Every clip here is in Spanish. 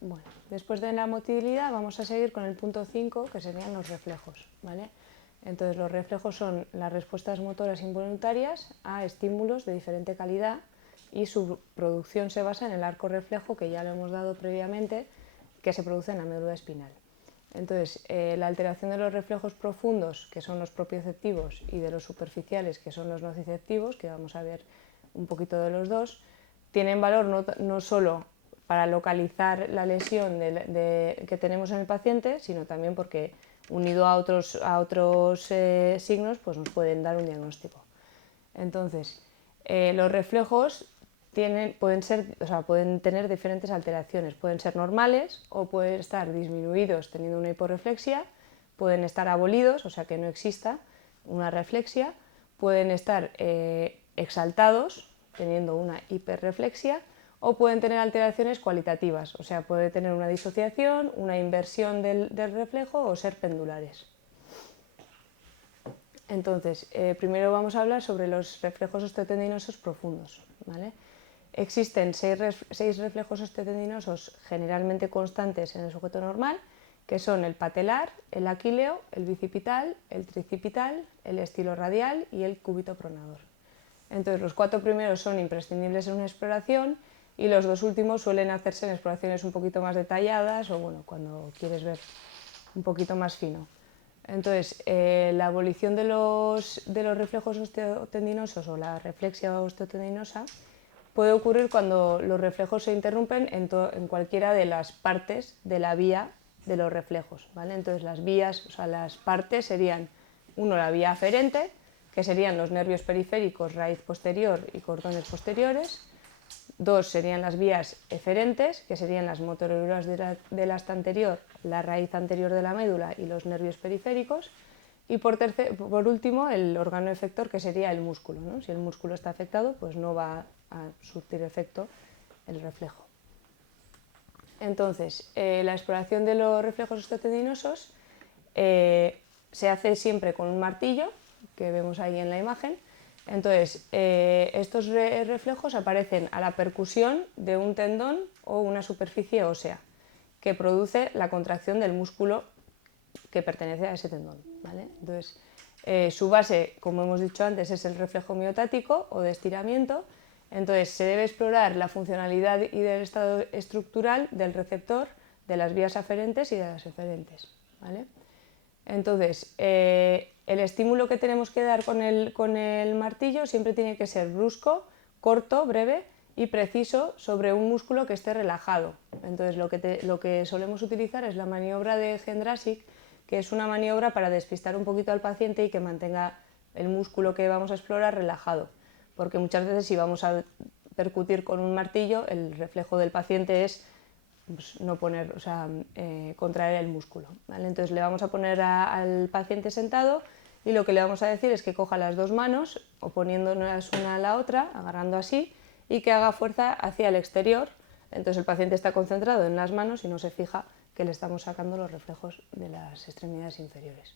Bueno, después de la motilidad vamos a seguir con el punto 5, que serían los reflejos, ¿vale? Entonces los reflejos son las respuestas motoras involuntarias a estímulos de diferente calidad y su producción se basa en el arco reflejo, que ya lo hemos dado previamente, que se produce en la médula espinal. Entonces, la alteración de los reflejos profundos, que son los propioceptivos, y de los superficiales, que son los nociceptivos, que vamos a ver un poquito de los dos, tienen valor no solo para localizar la lesión que tenemos en el paciente, sino también porque unido a otros signos, pues nos pueden dar un diagnóstico. Entonces, los reflejos pueden tener diferentes alteraciones, pueden ser normales o pueden estar disminuidos teniendo una hiporreflexia, pueden estar abolidos, o sea que no exista una reflexia, pueden estar exaltados teniendo una hiperreflexia, o pueden tener alteraciones cualitativas, o sea, puede tener una disociación, una inversión del reflejo o ser pendulares. Entonces, primero vamos a hablar sobre los reflejos osteotendinosos profundos, ¿vale? Existen seis reflejos osteotendinosos generalmente constantes en el sujeto normal, que son el patelar, el aquileo, el bicipital, el tricipital, el estiloradial y el cúbito pronador. Entonces, los 4 primeros son imprescindibles en una exploración y los 2 últimos suelen hacerse en exploraciones un poquito más detalladas o bueno, cuando quieres ver un poquito más fino. Entonces, la abolición de los reflejos osteotendinosos o la reflexia osteotendinosa puede ocurrir cuando los reflejos se interrumpen en cualquiera de las partes de la vía de los reflejos, ¿vale? Entonces, las vías, o sea, las partes serían, uno, la vía aferente, que serían los nervios periféricos, raíz posterior y cordones posteriores. 2 serían las vías eferentes, que serían las motoruras del asta anterior, la raíz anterior de la médula y los nervios periféricos. Y por último, el órgano efector, que sería el músculo, ¿no? Si el músculo está afectado, pues no va a surtir efecto el reflejo. Entonces, la exploración de los reflejos osteotendinosos se hace siempre con un martillo, que vemos ahí en la imagen. Entonces, estos reflejos aparecen a la percusión de un tendón o una superficie ósea, que produce la contracción del músculo que pertenece a ese tendón, ¿vale? Entonces, su base, como hemos dicho antes, es el reflejo miotático o de estiramiento. Entonces, se debe explorar la funcionalidad y del estado estructural del receptor, de las vías aferentes y de las eferentes, ¿vale? Entonces, el estímulo que tenemos que dar con el martillo siempre tiene que ser brusco, corto, breve y preciso sobre un músculo que esté relajado. Entonces, lo que solemos utilizar es la maniobra de Gendrasik, que es una maniobra para despistar un poquito al paciente y que mantenga el músculo que vamos a explorar relajado. Porque muchas veces, si vamos a percutir con un martillo, el reflejo del paciente es pues, no poner, o sea, contraer el músculo, ¿vale? Entonces le vamos a poner al paciente sentado y lo que le vamos a decir es que coja las dos manos, oponiéndolas una a la otra, agarrando así, y que haga fuerza hacia el exterior. Entonces el paciente está concentrado en las manos y no se fija que le estamos sacando los reflejos de las extremidades inferiores.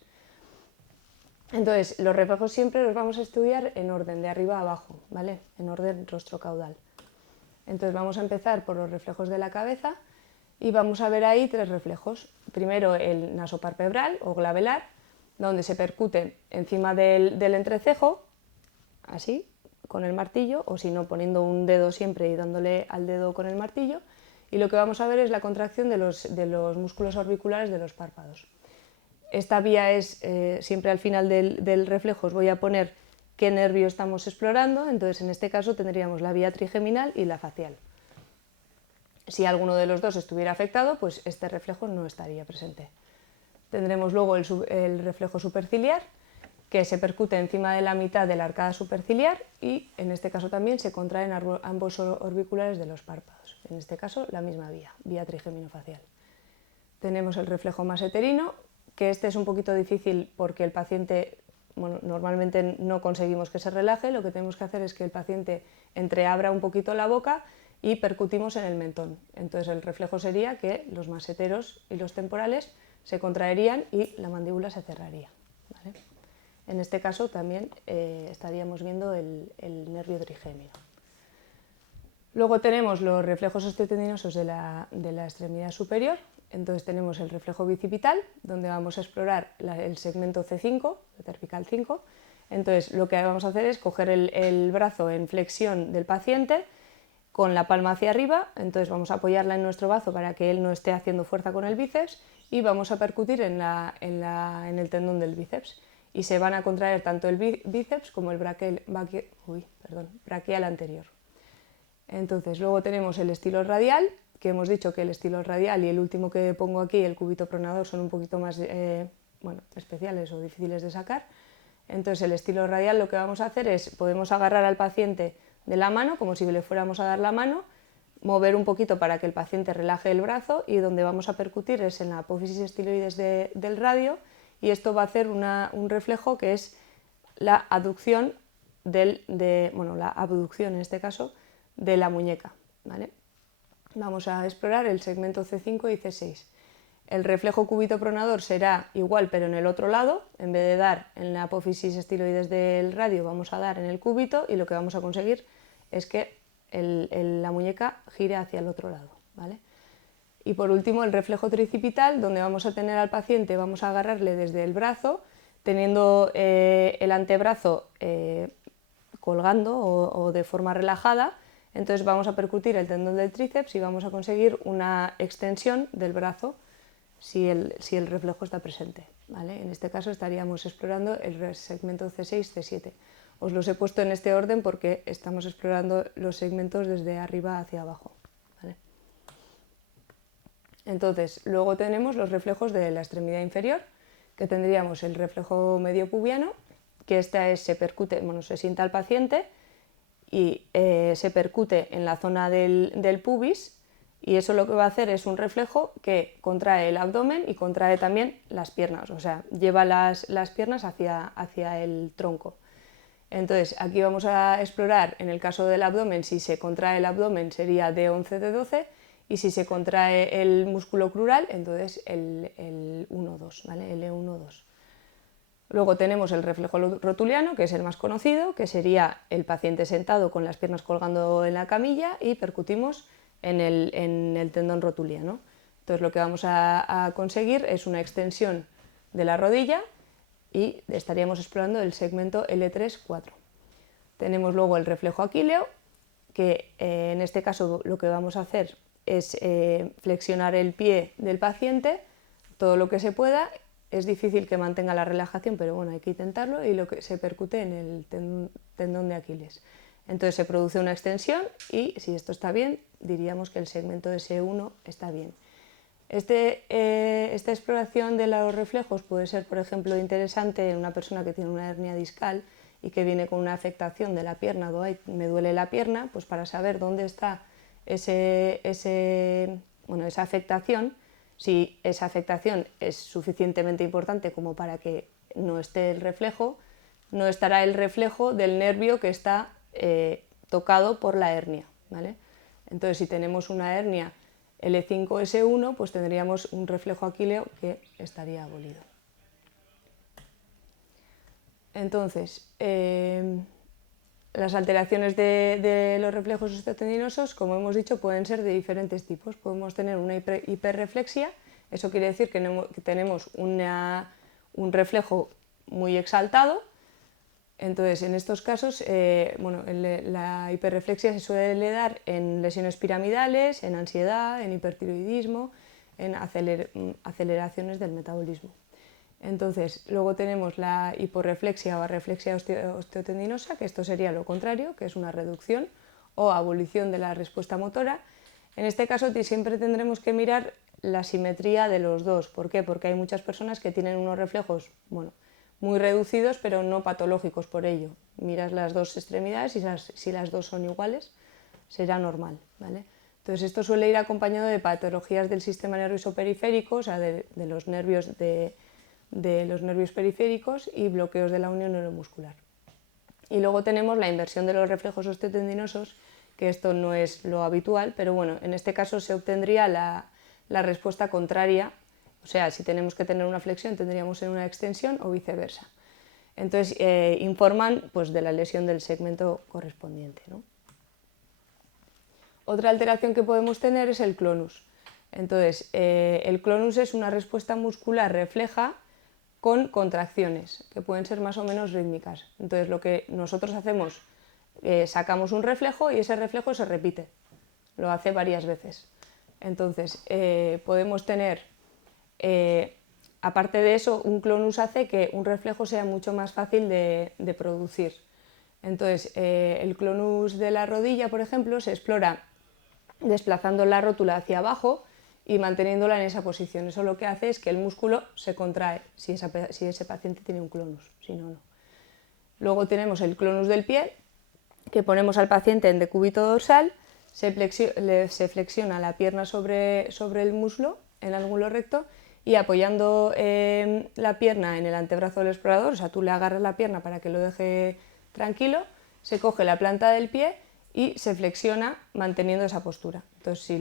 Entonces, los reflejos siempre los vamos a estudiar en orden de arriba a abajo, ¿vale? En orden rostro-caudal. Entonces vamos a empezar por los reflejos de la cabeza y vamos a ver ahí 3 reflejos. Primero el nasopalpebral o glabelar, donde se percute encima del entrecejo, así, con el martillo, o si no, poniendo un dedo siempre y dándole al dedo con el martillo. Y lo que vamos a ver es la contracción de los músculos orbiculares de los párpados. Esta vía es, siempre al final del reflejo os voy a poner qué nervio estamos explorando, entonces en este caso tendríamos la vía trigeminal y la facial. Si alguno de los dos estuviera afectado, pues este reflejo no estaría presente. Tendremos luego el reflejo superciliar, que se percute encima de la mitad de la arcada superciliar y en este caso también se contraen ambos orbiculares de los párpados. En este caso la misma vía trigeminofacial. Tenemos el reflejo maseterino, que este es un poquito difícil porque el paciente, bueno, normalmente no conseguimos que se relaje, lo que tenemos que hacer es que el paciente entreabra un poquito la boca y percutimos en el mentón. Entonces el reflejo sería que los maseteros y los temporales se contraerían y la mandíbula se cerraría, ¿vale? En este caso también estaríamos viendo el nervio trigémino. Luego tenemos los reflejos osteotendinosos de la extremidad superior. Entonces tenemos el reflejo bicipital, donde vamos a explorar el segmento C5, la cervical 5. Entonces lo que vamos a hacer es coger el brazo en flexión del paciente con la palma hacia arriba, entonces vamos a apoyarla en nuestro bazo para que él no esté haciendo fuerza con el bíceps y vamos a percutir en el tendón del bíceps y se van a contraer tanto el bíceps como el braquial anterior. Entonces luego tenemos el estilo radial, que hemos dicho que el estilo radial y el último que pongo aquí, el cúbito pronador, son un poquito más especiales o difíciles de sacar. Entonces el estilo radial lo que vamos a hacer es, podemos agarrar al paciente de la mano, como si le fuéramos a dar la mano, mover un poquito para que el paciente relaje el brazo y donde vamos a percutir es en la apófisis estiloides del radio y esto va a hacer un reflejo que es la aducción, la abducción en este caso, de la muñeca, ¿vale? Vamos a explorar el segmento C5 y C6. El reflejo cúbito pronador será igual pero en el otro lado, en vez de dar en la apófisis estiloides del radio vamos a dar en el cúbito y lo que vamos a conseguir es que la muñeca gire hacia el otro lado, ¿vale? Y por último el reflejo tricipital, donde vamos a tener al paciente, vamos a agarrarle desde el brazo, teniendo el antebrazo colgando o de forma relajada. Entonces vamos a percutir el tendón del tríceps y vamos a conseguir una extensión del brazo si el reflejo está presente, ¿vale? En este caso estaríamos explorando el segmento C6, C7. Os los he puesto en este orden porque estamos explorando los segmentos desde arriba hacia abajo, ¿vale? Entonces, luego tenemos los reflejos de la extremidad inferior, que tendríamos el reflejo medio pubiano, que se percute, se sienta al paciente y se percute en la zona del pubis y eso lo que va a hacer es un reflejo que contrae el abdomen y contrae también las piernas, o sea, lleva las piernas hacia el tronco. Entonces aquí vamos a explorar en el caso del abdomen, si se contrae el abdomen sería D11, D12 y si se contrae el músculo crural entonces el 1-2, ¿vale? El E1-2. Luego tenemos el reflejo rotuliano, que es el más conocido, que sería el paciente sentado con las piernas colgando en la camilla y percutimos en el tendón rotuliano. Entonces lo que vamos a conseguir es una extensión de la rodilla y estaríamos explorando el segmento L3-4. Tenemos luego el reflejo aquileo, que en este caso lo que vamos a hacer es flexionar el pie del paciente todo lo que se pueda. Es difícil que mantenga la relajación, pero bueno, hay que intentarlo y lo que se percute en el tendón de Aquiles. Entonces se produce una extensión y si esto está bien, diríamos que el segmento S1 está bien. Esta exploración de los reflejos puede ser, por ejemplo, interesante en una persona que tiene una hernia discal y que viene con una afectación de la pierna, me duele la pierna, pues para saber dónde está esa afectación. Si esa afectación es suficientemente importante como para que no esté el reflejo, no estará el reflejo del nervio que está tocado por la hernia, ¿vale? Entonces, si tenemos una hernia L5-S1, pues tendríamos un reflejo aquileo que estaría abolido. Entonces, las alteraciones de los reflejos osteotendinosos, como hemos dicho, pueden ser de diferentes tipos. Podemos tener una hiperreflexia, eso quiere decir que tenemos un reflejo muy exaltado. Entonces, en estos casos, la hiperreflexia se suele dar en lesiones piramidales, en ansiedad, en hipertiroidismo, en aceleraciones del metabolismo. Entonces, luego tenemos la hiporreflexia o reflexia osteotendinosa, que esto sería lo contrario, que es una reducción o abolición de la respuesta motora. En este caso siempre tendremos que mirar la simetría de los dos. ¿Por qué? Porque hay muchas personas que tienen unos reflejos muy reducidos, pero no patológicos por ello. Miras las dos extremidades y si las dos son iguales, será normal, ¿vale? Entonces, esto suele ir acompañado de patologías del sistema nervioso periférico, o sea, de los nervios periféricos y bloqueos de la unión neuromuscular. Y luego tenemos la inversión de los reflejos osteotendinosos, que esto no es lo habitual, pero bueno, en este caso se obtendría la respuesta contraria, o sea, si tenemos que tener una flexión tendríamos una extensión o viceversa. Entonces informan pues, de la lesión del segmento correspondiente, ¿no? Otra alteración que podemos tener es el clonus. Entonces, el clonus es una respuesta muscular refleja con contracciones, que pueden ser más o menos rítmicas. Entonces, lo que nosotros hacemos, sacamos un reflejo y ese reflejo se repite, lo hace varias veces. Entonces, podemos tener, aparte de eso, un clonus hace que un reflejo sea mucho más fácil de producir. Entonces, el clonus de la rodilla, por ejemplo, se explora desplazando la rótula hacia abajo y manteniéndola en esa posición. Eso lo que hace es que el músculo se contrae si ese paciente tiene un clonus, si no, no. Luego tenemos el clonus del pie, que ponemos al paciente en decúbito dorsal, se flexiona la pierna sobre el muslo, en el ángulo recto, y apoyando la pierna en el antebrazo del explorador, o sea, tú le agarras la pierna para que lo deje tranquilo, se coge la planta del pie y se flexiona manteniendo esa postura. Entonces, si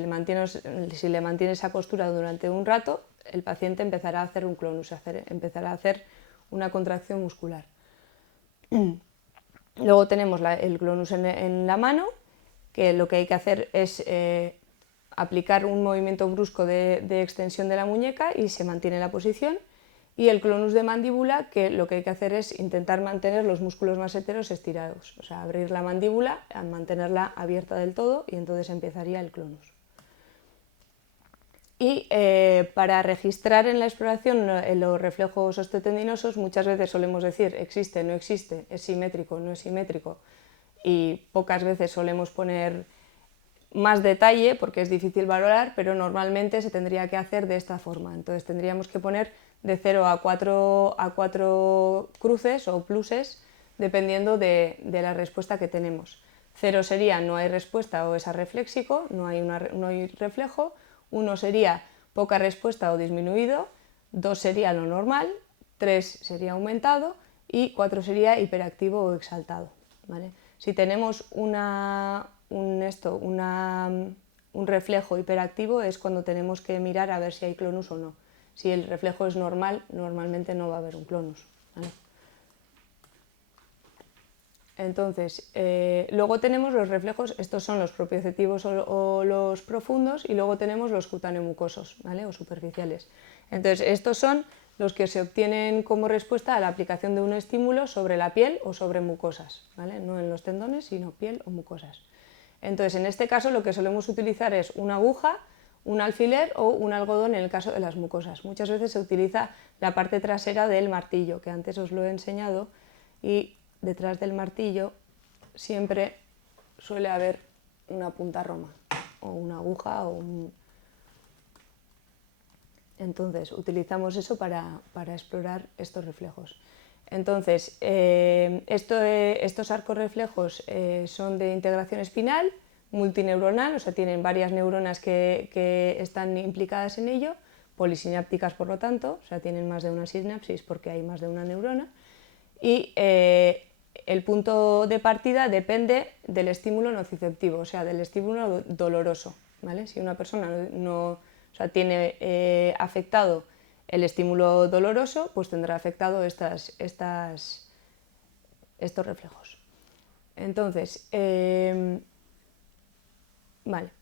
le mantiene esa postura durante un rato, el paciente empezará a hacer un clonus, empezará a hacer una contracción muscular. Luego tenemos el clonus en la mano, que lo que hay que hacer es aplicar un movimiento brusco de extensión de la muñeca y se mantiene la posición. Y el clonus de mandíbula, que lo que hay que hacer es intentar mantener los músculos masseteros estirados, o sea, abrir la mandíbula, mantenerla abierta del todo y entonces empezaría el clonus. Y para registrar en la exploración los reflejos osteotendinosos, muchas veces solemos decir existe, no existe, es simétrico, no es simétrico, y pocas veces solemos poner más detalle porque es difícil valorar, pero normalmente se tendría que hacer de esta forma. Entonces tendríamos que poner de 0 a 4 cruces o pluses dependiendo de la respuesta que tenemos. 0 sería no hay respuesta o es arrefléxico, no hay reflejo. 1 sería poca respuesta o disminuido. 2 sería lo normal. 3 sería aumentado y 4 sería hiperactivo o exaltado, ¿vale? Si tenemos un reflejo hiperactivo es cuando tenemos que mirar a ver si hay clonus o no. Si el reflejo es normal, normalmente no va a haber un clonus, ¿vale? Entonces, luego tenemos los reflejos, estos son los propioceptivos o los profundos, y luego tenemos los cutáneo-mucosos, ¿vale? O superficiales. Entonces, estos son los que se obtienen como respuesta a la aplicación de un estímulo sobre la piel o sobre mucosas, ¿vale? No en los tendones, sino piel o mucosas. Entonces, en este caso lo que solemos utilizar es una aguja, un alfiler o un algodón en el caso de las mucosas. Muchas veces se utiliza la parte trasera del martillo, que antes os lo he enseñado, y detrás del martillo siempre suele haber una punta roma, o una aguja, Entonces, utilizamos eso para explorar estos reflejos. Entonces, estos arcos reflejos son de integración espinal, multineuronal, o sea, tienen varias neuronas que están implicadas en ello, polisinápticas por lo tanto, o sea, tienen más de una sinapsis porque hay más de una neurona, y el punto de partida depende del estímulo nociceptivo, o sea, del estímulo doloroso, ¿vale? Si una persona tiene afectado el estímulo doloroso, pues tendrá afectado estos reflejos. Entonces,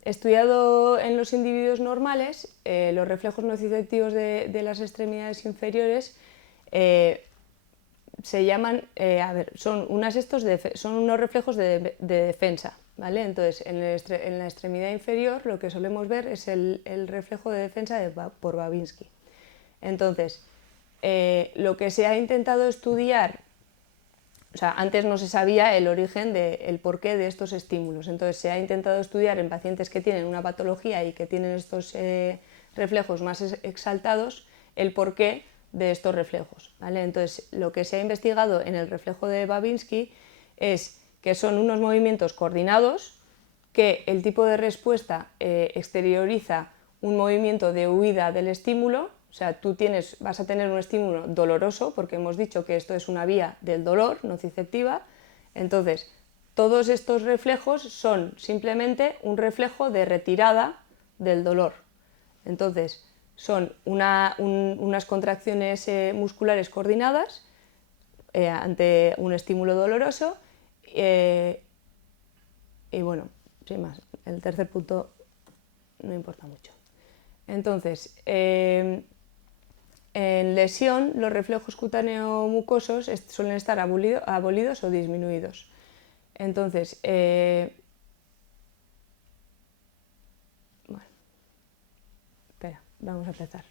estudiado en los individuos normales, los reflejos nociceptivos de las extremidades inferiores se llaman, son unos reflejos de defensa, ¿vale? Entonces, en la extremidad inferior lo que solemos ver es el reflejo de defensa por Babinski. Entonces, lo que se ha intentado estudiar, o sea, antes no se sabía el origen el porqué de estos estímulos, entonces se ha intentado estudiar en pacientes que tienen una patología y que tienen estos reflejos más exaltados, el porqué de estos reflejos, ¿vale? Entonces, lo que se ha investigado en el reflejo de Babinski es que son unos movimientos coordinados, que el tipo de respuesta exterioriza un movimiento de huida del estímulo, o sea, vas a tener un estímulo doloroso, porque hemos dicho que esto es una vía del dolor nociceptiva, entonces todos estos reflejos son simplemente un reflejo de retirada del dolor. Entonces, son unas contracciones musculares coordinadas ante un estímulo doloroso y bueno, sin más, el tercer punto no importa mucho. Entonces, en lesión, los reflejos cutáneo-mucosos suelen estar abolidos o disminuidos. Entonces, bueno, espera, vamos a empezar.